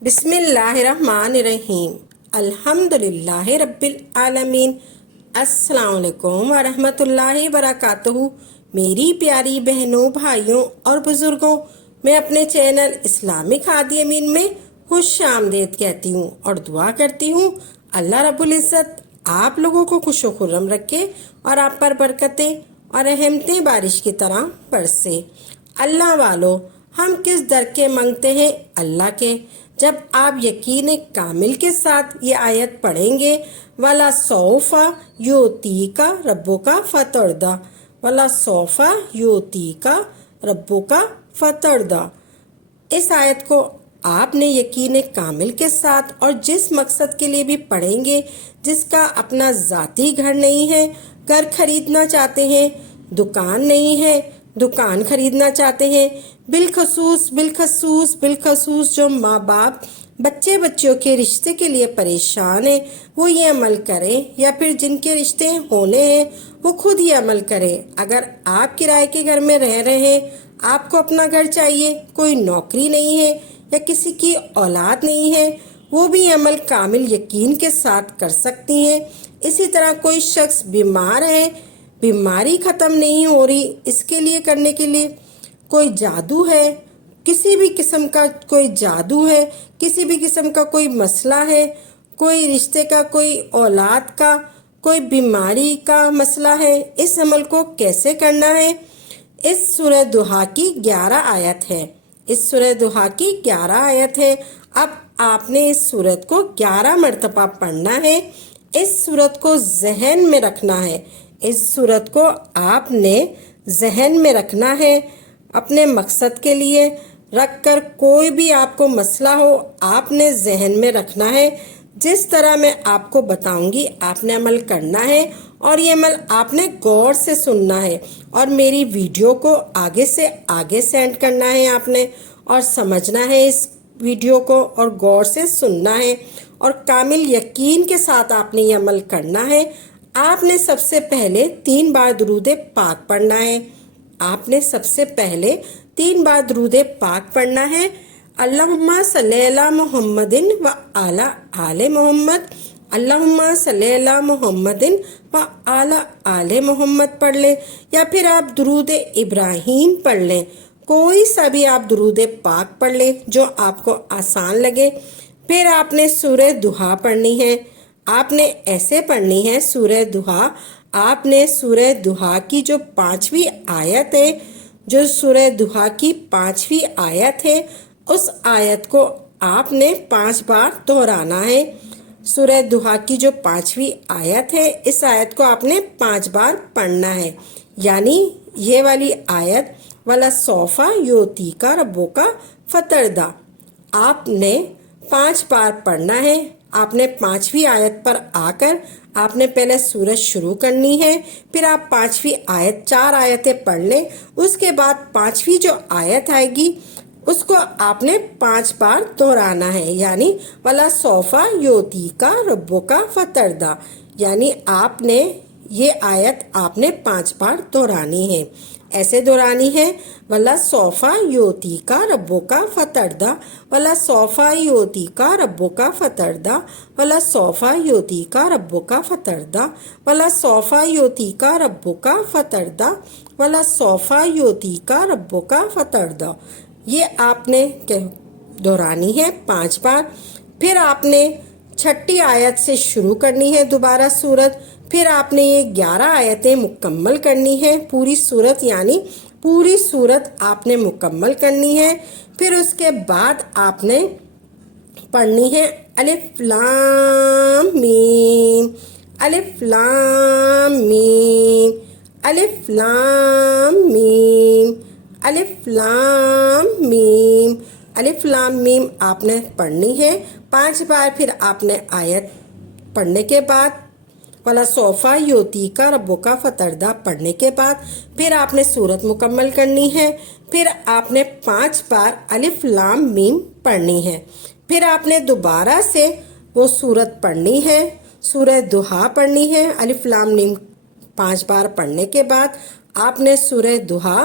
بسم اللہ الرحمن الرحیم الحمدللہ رب العالمین۔ السلام علیکم ورحمۃ اللہ وبرکاتہ۔ میری پیاری بہنوں، بھائیوں اور بزرگوں، میں اپنے چینل اسلامک ہادی امین میں خوش آمدید کہتی ہوں اور دعا کرتی ہوں اللہ رب العزت آپ لوگوں کو خوش و خرم رکھے اور آپ پر برکتیں اور رحمتیں بارش کی طرح برسے۔ اللہ والو، ہم کس در کے منگتے ہیں؟ اللہ کے۔ جب آپ یقین کامل کے ساتھ یہ آیت پڑھیں گے، وَلَا سَوْفَ يُعْطِيكَ رَبُّكَ فَتَرْضَىٰ، وَلَا سَوْفَ يُعْطِيكَ رَبُّكَ فَتَرْضَىٰ، اس آیت کو آپ نے یقین کامل کے ساتھ اور جس مقصد کے لیے بھی پڑھیں گے، جس کا اپنا ذاتی گھر نہیں ہے، گھر خریدنا چاہتے ہیں، دکان نہیں ہے، دکان خریدنا چاہتے ہیں، بالخصوص جو ماں باپ بچوں کے رشتے کے لیے پریشان ہیں، وہ یہ عمل کریں، یا پھر جن کے رشتے ہونے ہیں وہ خود یہ عمل کریں۔ اگر آپ کرائے کے گھر میں رہ رہے ہیں، آپ کو اپنا گھر چاہیے، کوئی نوکری نہیں ہے یا کسی کی اولاد نہیں ہے، وہ بھی عمل کامل یقین کے ساتھ کر سکتی ہیں۔ اسی طرح کوئی شخص بیمار ہے، بیماری ختم نہیں ہو رہی، اس کے لیے کرنے کے لیے کوئی جادو ہے، کسی بھی قسم کا کوئی جادو ہے، کسی بھی قسم کا کوئی مسئلہ ہے، کوئی رشتے کا، کوئی اولاد کا، کوئی بیماری کا مسئلہ ہے، اس عمل کو کیسے کرنا ہے؟ اس سورہ دہا کی 11 آیت ہے۔ اس سورہ دہا کی 11 آیت ہے۔ اب آپ نے اس سورت کو 11 مرتبہ پڑھنا ہے، اس سورت کو ذہن میں رکھنا ہے، اس سورت کو آپ نے ذہن میں رکھنا ہے، اپنے مقصد کے لیے رکھ کر کوئی بھی آپ کو مسئلہ ہو، آپ نے ذہن میں رکھنا ہے۔ جس طرح میں آپ کو بتاؤں گی آپ نے عمل کرنا ہے، اور یہ عمل آپ نے غور سے سننا ہے، اور میری ویڈیو کو آگے سے آگے سینڈ کرنا ہے آپ نے، اور سمجھنا ہے اس ویڈیو کو، اور غور سے سننا ہے، اور کامل یقین کے ساتھ آپ نے یہ عمل کرنا ہے۔ آپ نے سب سے پہلے 3 بار درود پاک پڑھنا ہے۔ آپ نے سب سے پہلے 3 بار درود پاک پڑھنا ہے۔ اللہم صلی علی محمد و علی آل محمد، اللہم صلی علی محمد و علی آل محمد پڑھ لیں، یا پھر آپ درود ابراہیم پڑھ لیں، کوئی سا بھی آپ درود پاک پڑھ لیں جو آپ کو آسان لگے۔ پھر آپ نے سورہ دہا پڑھنی ہے۔ آپ نے ایسے پڑھنی ہے سورہ دہا، آپ نے سورہ دہا کی جو 5ویں آیت ہے، جو سورہ دہا کی 5ویں آیت ہے، اس آیت کو آپ نے 5 بار دہرانا ہے۔ سورہ دہا کی جو 5ویں آیت ہے، اس آیت کو آپ نے 5 بار پڑھنا ہے، یعنی یہ والی آیت وَلَا سَوْفَ يُعْطِيكَ رَبُّكَ فَتَرْضَىٰ آپ نے 5 بار پڑھنا ہے۔ آپ نے 5ویں آیت پر آ کر آپ نے پہلے سورت شروع کرنی ہے، پھر آپ 5ویں آیت 4 آیتیں پڑھ لیں، اس کے بعد 5ویں جو آیت آئے گی اس کو آپ نے 5 بار دہرانا ہے، یعنی وَلَا سَوْفَ يُعْطِيكَ رَبُّكَ فَتَرْضَىٰ، یعنی آپ نے یہ آیت آپ نے 5 بار دہرانی ہے۔ ایسے دہرانی ہے، وَلَا سَوْفَ يُعْطِيكَ رَبُّكَ فَتَرْضَىٰ، وَلَا سَوْفَ يُعْطِيكَ رَبُّكَ فَتَرْضَىٰ، وَلَا سَوْفَ يُعْطِيكَ رَبُّكَ فَتَرْضَىٰ، وَلَا سَوْفَ يُعْطِيكَ رَبُّكَ فَتَرْضَىٰ، وَلَا سَوْفَ يُعْطِيكَ رَبُّكَ فَتَرْضَىٰ، یہ آپ نے دہرانی ہے 5 بار۔ پھر آپ نے 6ٹھی آیت سے شروع کرنی ہے دوبارہ سورت، پھر آپ نے یہ 11 آیتیں مکمل کرنی ہے، پوری سورت، یعنی پوری سورت آپ نے مکمل کرنی ہے۔ پھر اس کے بعد آپ نے پڑھنی ہے الف لام میم، الف لام میم، الف لام میم، الف لام میم، الف لام میم آپ نے پڑھنی ہے 5 بار۔ پھر آپ نے آیت پڑھنے کے بعد وَلَا سَوْفَ يُعْطِيكَ رَبُّكَ فَتَرْضَىٰ پڑھنے کے بعد پھر آپ نے سورت مکمل کرنی ہے، پھر آپ نے 5 بار الف لام میم پڑھنی ہے، پھر آپ نے دوبارہ سے وہ سورت پڑھنی ہے، سورہ دہا پڑھنی ہے۔ الف لام میم 5 بار پڑھنے کے بعد آپ نے سورہ دہا